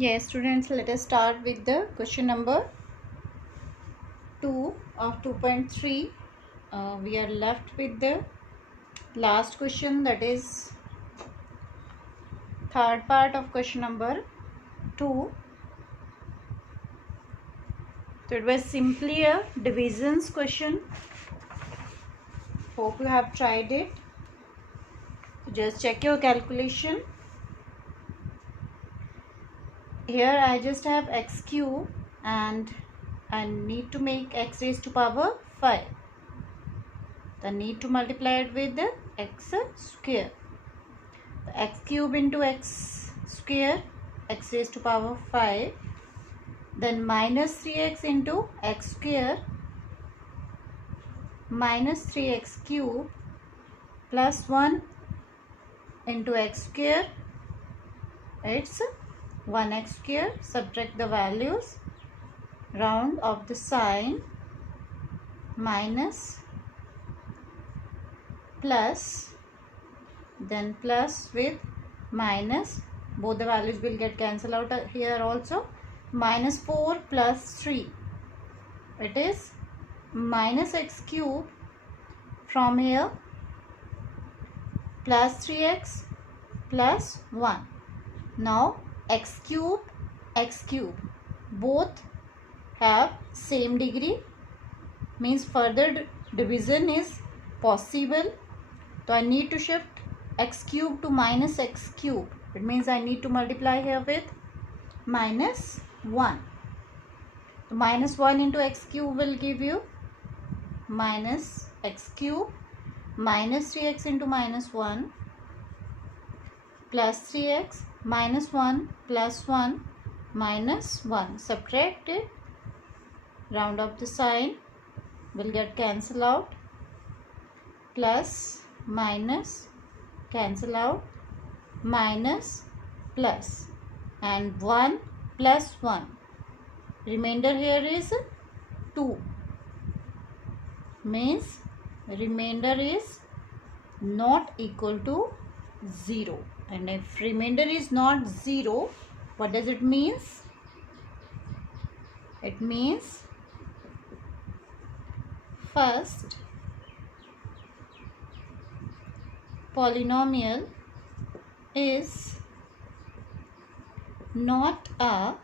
Yes, students, let us start with the question number 2 of 2.3. We are left with the last question, that is third part of question number 2. So it was simply a divisions question. Hope you have tried it. So just check your calculation. Here I just have x cube and I need to make x raised to power 5. Then need to multiply it with the x square. The x cube into x square, x raised to power 5. Then minus 3x into x square minus 3x cube plus 1 into x square. It's 1x square. Subtract the values. Round of the sign. Minus plus, then plus with minus, both the values will get cancelled out here also. Minus 4 plus 3, it is minus x cube from here plus 3x plus 1. Now x cube both have same degree, means further division is possible. So I need to shift x cube to minus x cube. It means I need to multiply here with minus 1. So minus 1 into x cube will give you minus x cube minus 3x into minus 1 plus 3x minus 1 plus 1 minus 1. Subtract it. Round up the sign will get cancelled out. Plus minus cancel out, minus plus, and 1 plus 1. Remainder here is 2. Means remainder is not equal to 0. And if remainder is not 0, what does it means? It means first polynomial is not a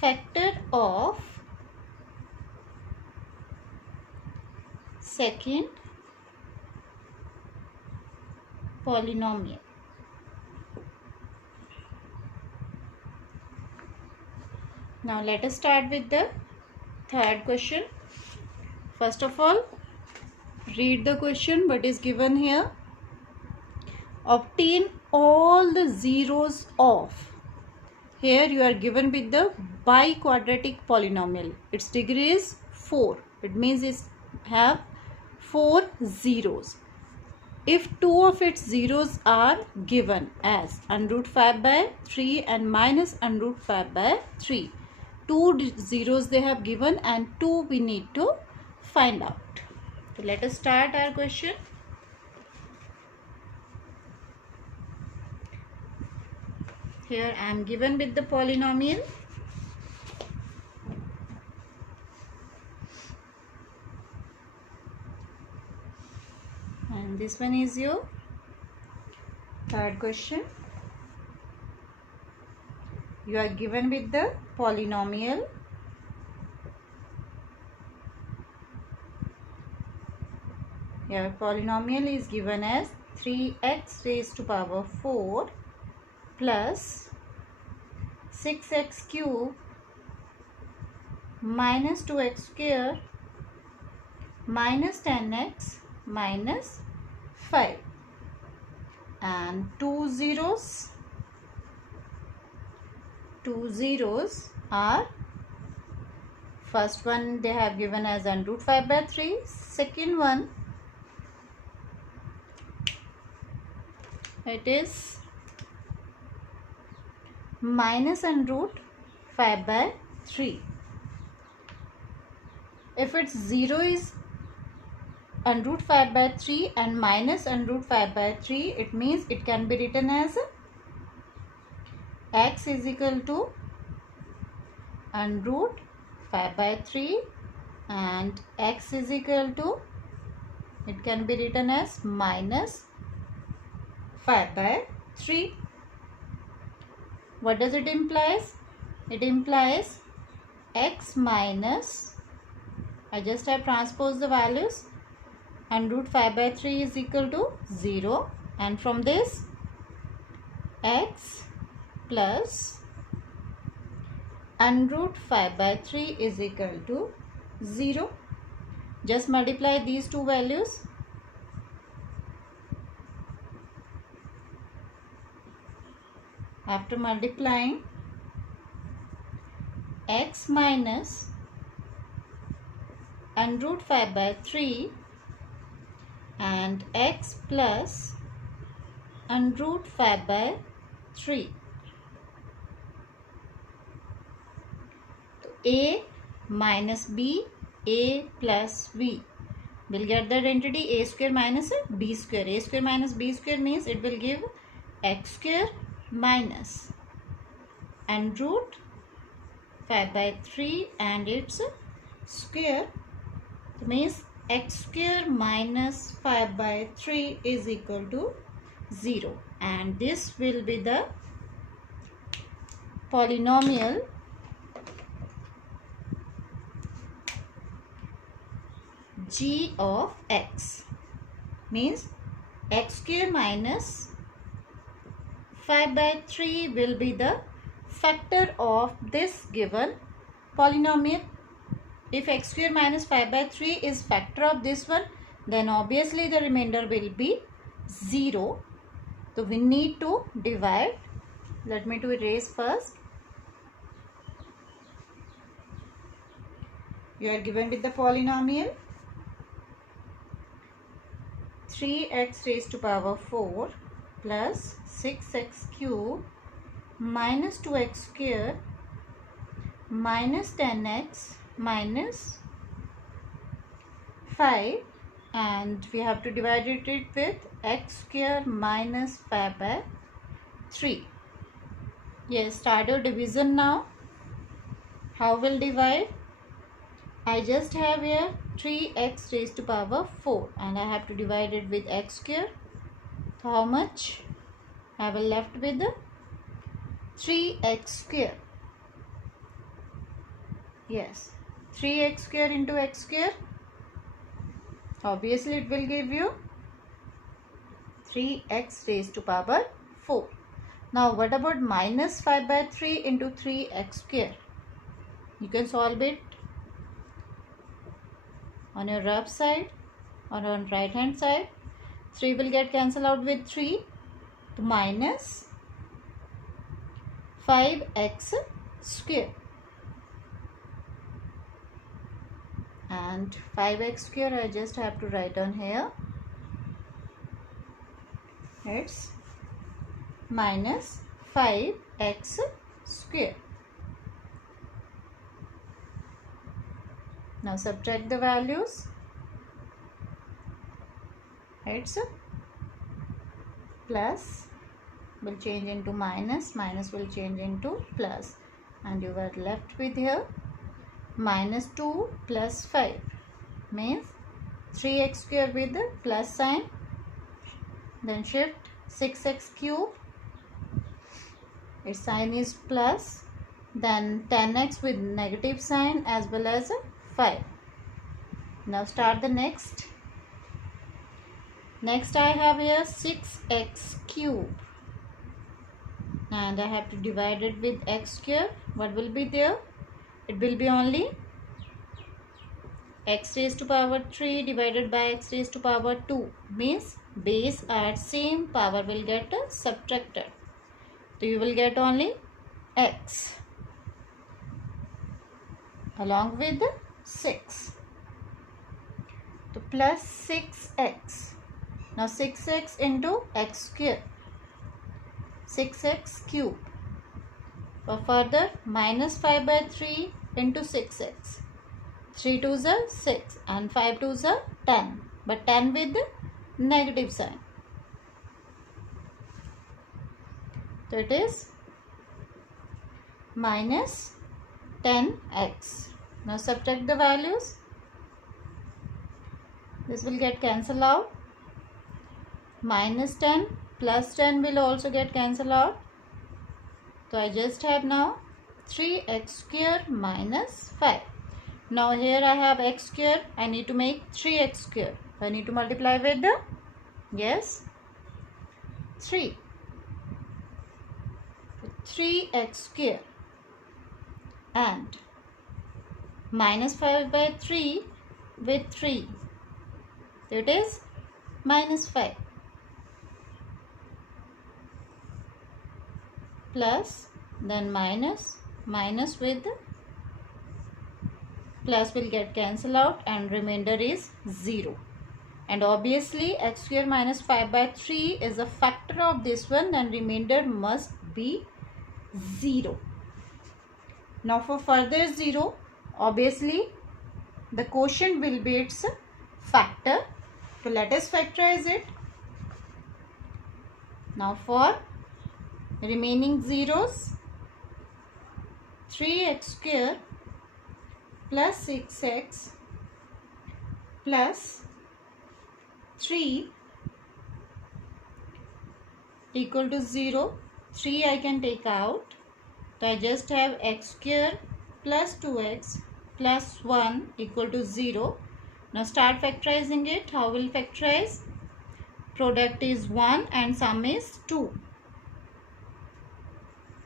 factor of second polynomial. Now let us start with the third question. First of all, read the question what is given here. Obtain all the zeros of. Here you are given with the biquadratic polynomial. Its degree is 4. It means it have 4 zeros. If 2 of its zeros are given as under root 5 by 3 and minus under root 5 by 3. 2 zeros they have given and 2 we need to find out. So let us start our question. Here I am given with the polynomial. And this one is your third question. You are given with the polynomial. Your polynomial is given as 3x raised to power 4 plus 6x cube minus 2x square minus 10x minus 5. And 2 zeros are, first one they have given as under root 5 by 3. Second one, it is minus under root 5 by 3. If its 0 is under root 5 by 3 and minus under root 5 by 3, it means it can be written as x is equal to under root 5 by 3 and x is equal to, it can be written as minus 5 by 3. What does it implies? It implies x minus, I just have transposed the values, and root 5 by 3 is equal to 0, and from this x plus and root 5 by 3 is equal to 0. Just multiply these two values. After multiplying, x minus and root 5 by 3 and x plus and root 5 by 3. So a minus b, a plus b. We'll get that entity a square minus b square. A square minus b square means it will give x square minus and root 5 by 3 and its square. It means x square minus 5 by 3 is equal to 0, and this will be the polynomial g of x. Means x square minus 5 by 3 will be the factor of this given polynomial. If x square minus 5 by 3 is factor of this one, then obviously the remainder will be 0. So we need to divide. Let me to erase first. You are given with the polynomial 3x raised to power 4 plus 6x cube minus 2x square minus 10x minus 5, and we have to divide it with x square minus 5 by 3. Yes, start your division now. How will divide? I just have here 3x raised to power 4 and I have to divide it with x square. So how much? I will left with 3x square. Yes, 3x square into x square. Obviously it will give you 3x raised to power 4. Now what about minus 5 by 3 into 3x square? You can solve it on your rough side or on right hand side. 3 will get cancelled out with 3. So minus 5x square. And 5x square I just have to write on here. It's minus 5x square. Now subtract the values. It's plus will change into minus, minus will change into plus, and you are left with here minus 2 plus 5 means 3x square with the plus sign, then shift 6x cube, its sign is plus, then 10x with negative sign as well as 5. Now start the next. Next I have here 6x cube and I have to divide it with x square. What will be there? It will be only x raised to power 3 divided by x raised to power 2, means base at same power will get subtracted. So you will get only x along with 6. So plus 6x. Now 6x into x square, 6x cube. For further minus 5 by 3 into 6x. 3 2s are 6 and 5 2s are 10, but 10 with negative sign. So it is minus 10x. Now subtract the values. This will get cancelled out. Minus 10 plus 10 will also get cancelled out. So I just have now 3x square minus 5. Now here I have x square. I need to make 3x square. I need to multiply with the, yes, 3. 3x square and minus 5 by 3 with 3. So it is minus 5 plus, then minus with plus will get cancelled out and remainder is 0. And obviously x square minus 5 by 3 is a factor of this one, and remainder must be 0. Now for further 0, obviously the quotient will be its factor. So let us factorize it. Now for remaining zeros, 3x square plus 6x plus 3 equal to 0. 3 I can take out. So I just have x square plus 2x plus 1 equal to 0. Now start factorizing it. How will factorize? Product is 1 and sum is 2.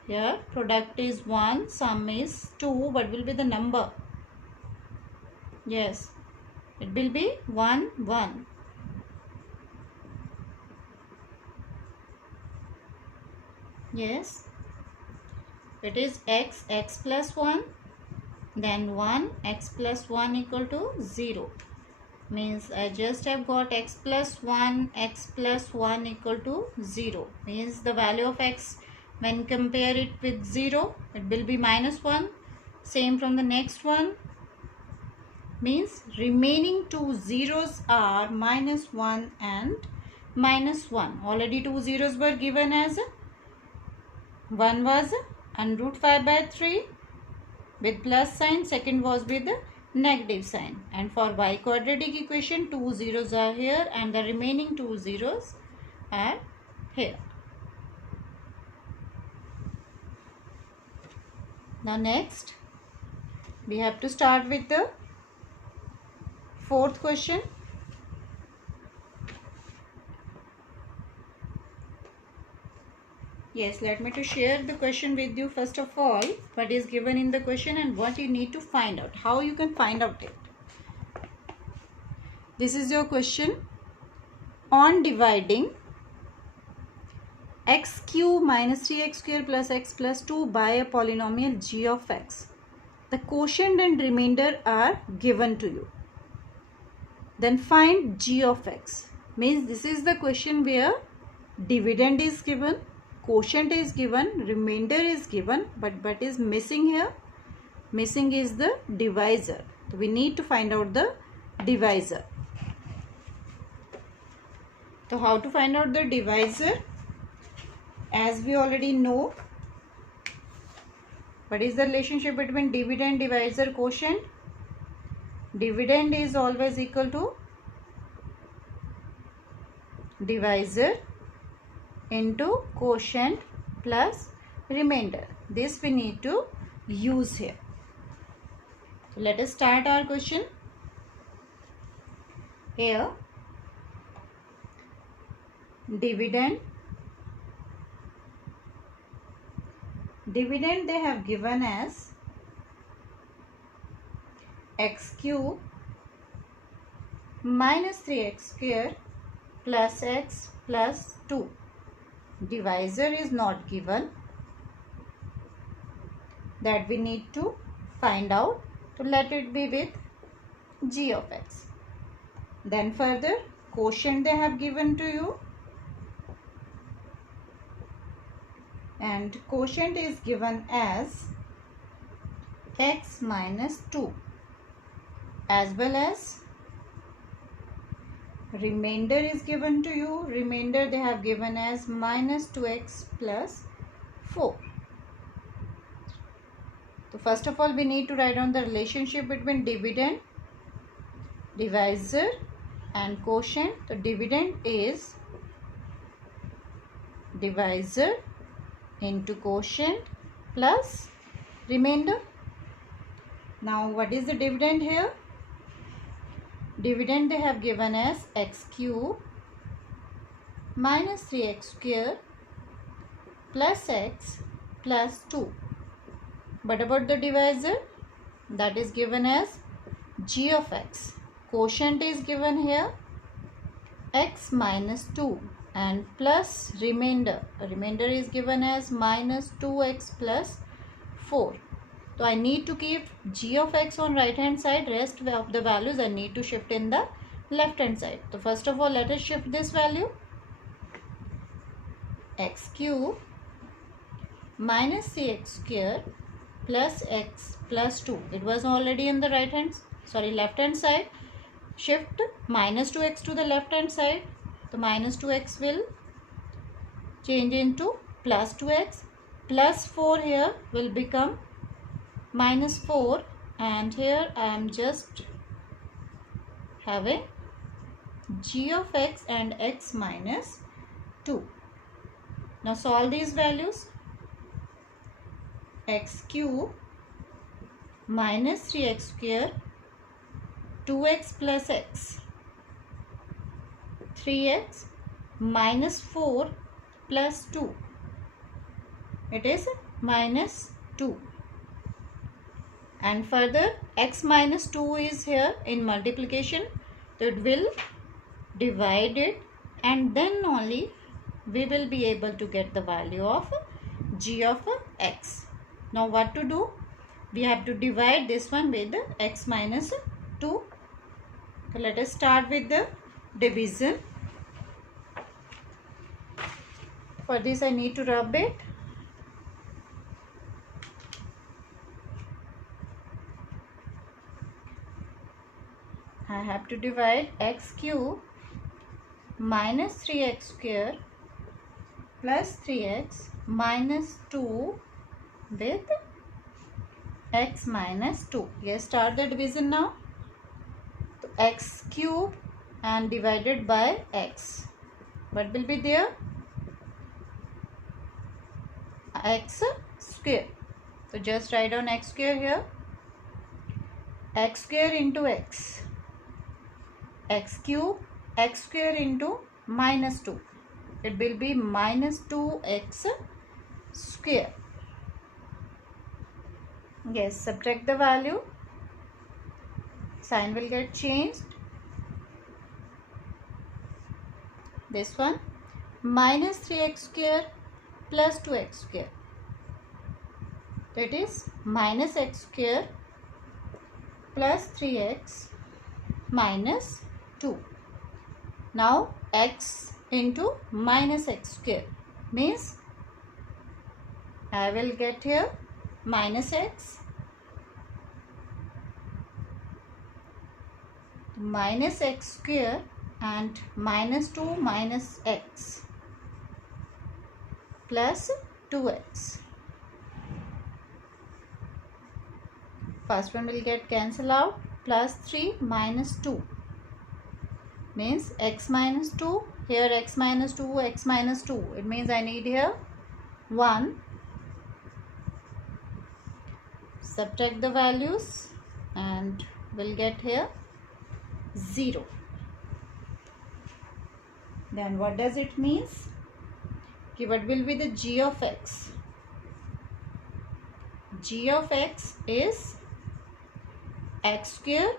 Here product is 1, sum is 2. What will be the number? Yes, it will be 1, 1. Yes, it is x plus 1, then 1, x plus 1 equal to 0. Means I just have got x plus 1 equal to 0. Means the value of x, when compare it with 0, it will be minus 1. Same from the next one. Means remaining two zeros are minus 1 and minus 1. Already two zeros were given as, one was under root 5 by 3 with plus sign, second was with the negative sign. And for y quadratic equation, two zeros are here and the remaining two zeros are here. Now next, we have to start with the fourth question. Yes, let me to share the question with you first of all. What is given in the question and what you need to find out. How you can find out it. This is your question. On dividing x cube minus 3x square plus x plus 2 by a polynomial g of x, the quotient and remainder are given to you. Then find g of x. Means this is the question where dividend is given, quotient is given, remainder is given, but what is missing here? Missing is the divisor. So we need to find out the divisor. So how to find out the divisor? As we already know, what is the relationship between dividend, divisor, quotient? Dividend is always equal to divisor into quotient plus remainder. This we need to use here. So let us start our question. Here dividend they have given as x cube minus 3x square plus x plus 2. Divisor is not given. That we need to find out. So let it be with g of x. Then further quotient they have given to you. And quotient is given as x minus 2, as well as remainder is given to you. Remainder they have given as minus 2x plus 4. So first of all we need to write down the relationship between dividend, divisor and quotient. So dividend is divisor into quotient plus remainder. Now what is the dividend here? Dividend they have given as x cube minus 3x square plus x plus 2. But about the divisor, that is given as g of x. Quotient is given here x minus 2 and plus remainder. Remainder is given as minus 2x plus 4. So I need to keep g of x on right hand side. Rest of the values I need to shift in the left hand side. So first of all let us shift this value. X cube minus 3x square plus x plus 2. It was already in the left hand side. Shift minus 2x to the left hand side. The minus 2x will change into plus 2x. Plus 4 here will become minus 4, and here I am just having g of x and x minus 2. Now solve these values. X cube minus 3x square, 2x plus x, 3x minus 4 plus 2. It is minus 2. And further x minus 2 is here in multiplication. So it will divide it and then only we will be able to get the value of g of x. Now what to do? We have to divide this one with x minus 2. So let us start with the division. For this I need to rub it. I have to divide x cube minus 3x square plus 3x minus 2 with x minus 2. Yes, start the division now. So x cube and divided by x. What will be there? X square. So just write down x square here. X square into x. X cube, x square into minus 2. It will be minus 2x square. Yes, subtract the value. Sign will get changed. This one minus 3x square plus 2x square. That is minus x square plus 3x minus 2. Now x into minus x square means I will get here minus x square and minus 2 minus x plus 2x. First one will get cancelled out. Plus 3 minus 2 means x minus 2. Here x minus 2, x minus 2. It means I need here 1. Subtract the values and we'll get here 0. Then what does it means? Okay, what will be the g of x? G of x is x square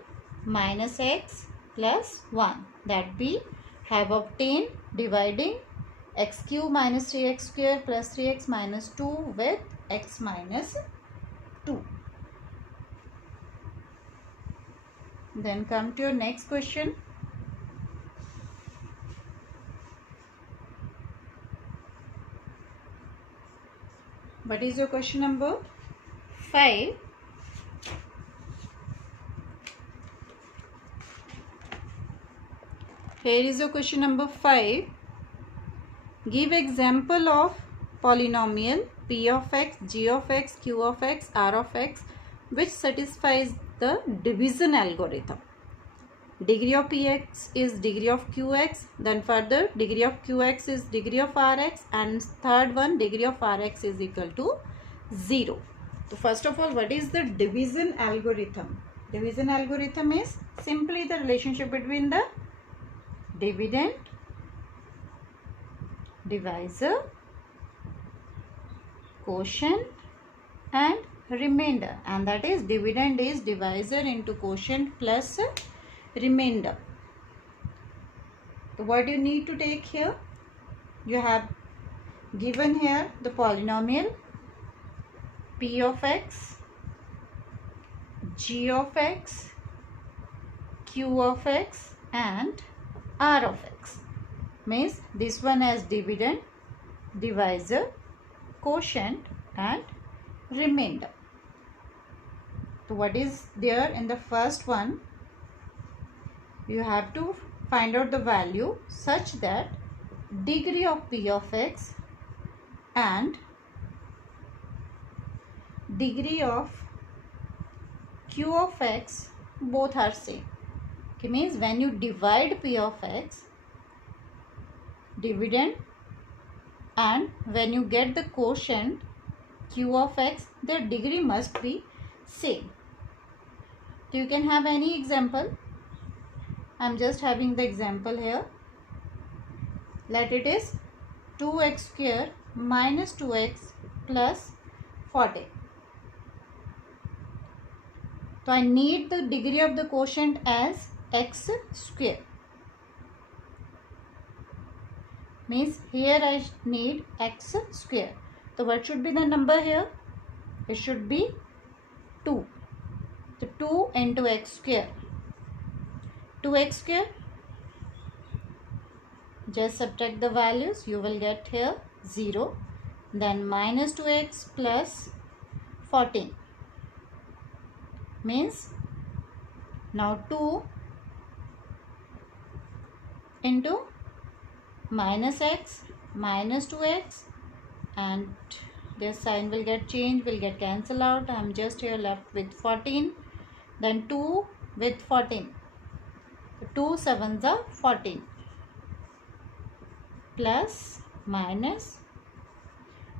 minus x plus 1 that we have obtained dividing x cube minus 3x square plus 3x minus 2 with x minus 2. Then come to your next question. What is your question number 5? Here is your question number 5. Give example of polynomial p of x, g of x, q of x, r of x which satisfies the division algorithm. Degree of px is degree of qx, then further degree of qx is degree of rx, and third one degree of rx is equal to 0. So first of all, what is the division algorithm? Division algorithm is simply the relationship between the dividend, divisor, quotient and remainder, and that is dividend is divisor into quotient plus remainder. So what you need to take here, you have given here the polynomial p of x, g of x, q of x and r of x. Means this one as dividend, divisor, quotient and remainder. So what is there in the first one? You have to find out the value such that degree of p of x and degree of q of x both are same. Okay, means when you divide p of x, dividend, and when you get the quotient q of x, their degree must be same. So you can have any example. I am just having the example here. Let it is 2x square minus 2x plus 40. So I need the degree of the quotient as x square. Means here I need x square. So what should be the number here? It should be 2. So 2 into x square. 2x square. Just subtract the values. You will get here 0. Then minus 2x plus 14. Means now 2 into minus x minus 2x, and this sign will get changed, will get cancelled out. I am just here left with 14. Then 2 with 14. 2 7s are 14 plus minus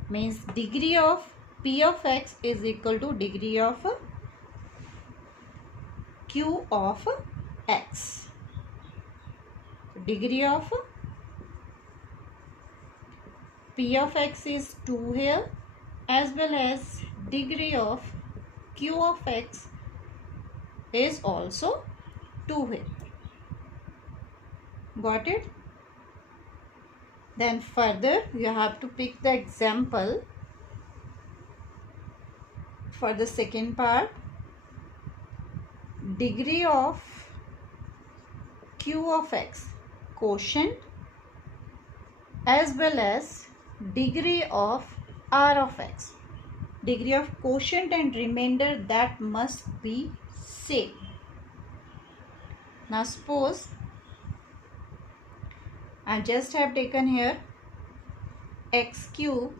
means degree of p of x is equal to degree of q of x. Degree of p of x is 2 here, as well as degree of q of x is also 2 here. Got it? Then further you have to pick the example for the second part. Degree of q of x, quotient, as well as degree of r of x. Degree of quotient and remainder, that must be same. Now suppose I just have taken here x cube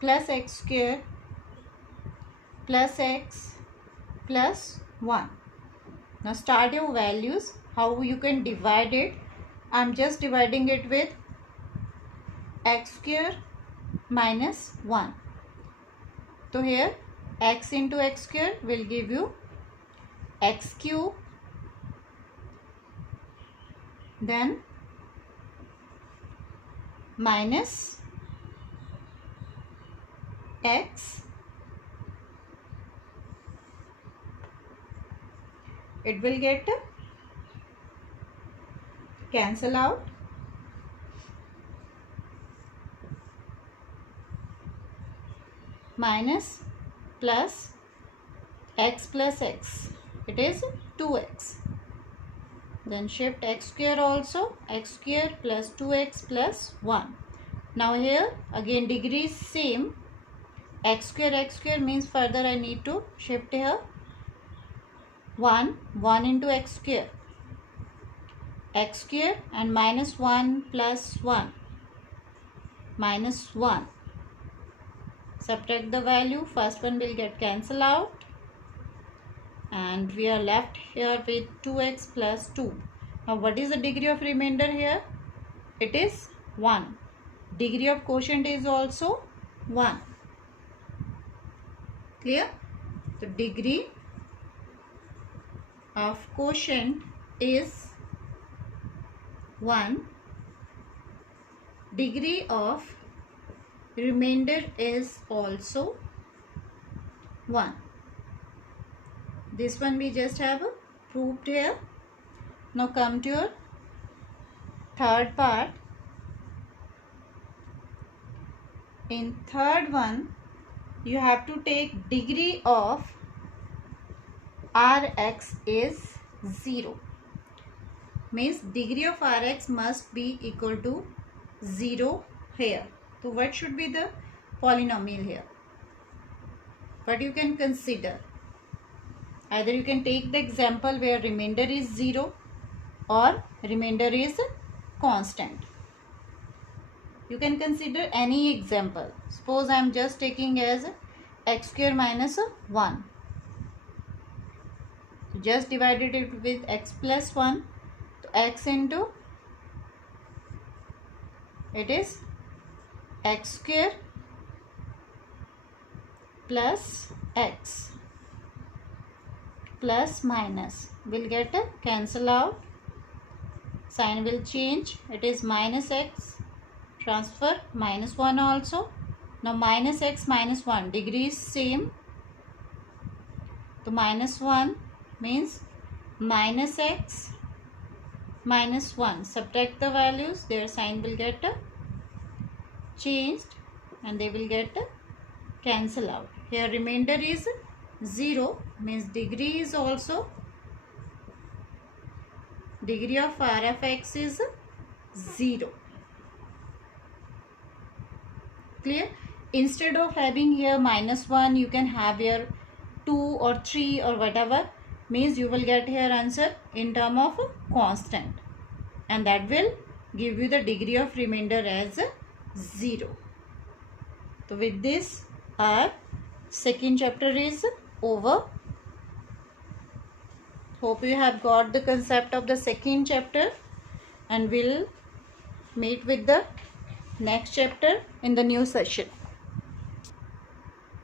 plus x square plus x plus 1. Now start your values. How you can divide it? I am just dividing it with x square minus 1. So here x into x square will give you x cube, then minus x, it will get cancel out, minus plus x plus x, it is 2x. Then shift x square also, x square plus 2x plus 1. Now here again degree is same, x square means further I need to shift here 1 into x square and minus 1 plus 1. minus 1. Subtract the value, first one will get cancelled out, and we are left here with 2x plus 2. Now what is the degree of remainder here? It is 1. Degree of quotient is also 1. Clear? The degree of quotient is 1. Degree of remainder is also 1. This one we just have proved here. Now come to your third part. In third one, you have to take degree of Rx is 0. Means degree of Rx must be equal to 0 here. So what should be the polynomial here? What you can consider? Either you can take the example where remainder is 0 or remainder is constant. You can consider any example. Suppose I am just taking as x square minus 1. Just divided it with x plus 1. So x into it is x square plus x plus minus will get a cancel out. Sign will change. It is minus x. Transfer minus 1 also. Now minus x minus 1 degree is same. So minus 1 means minus x minus 1. Subtract the values. Their sign will get changed and they will get cancel out. Here remainder is 0 means degree is also degree of r of x is 0. Clear? Instead of having here minus 1, you can have here 2 or 3 or whatever. Means you will get here answer in term of constant, and that will give you the degree of remainder as 0. So with this our second chapter is over. Hope you have got the concept of the second chapter, and we'll meet with the next chapter in the new session.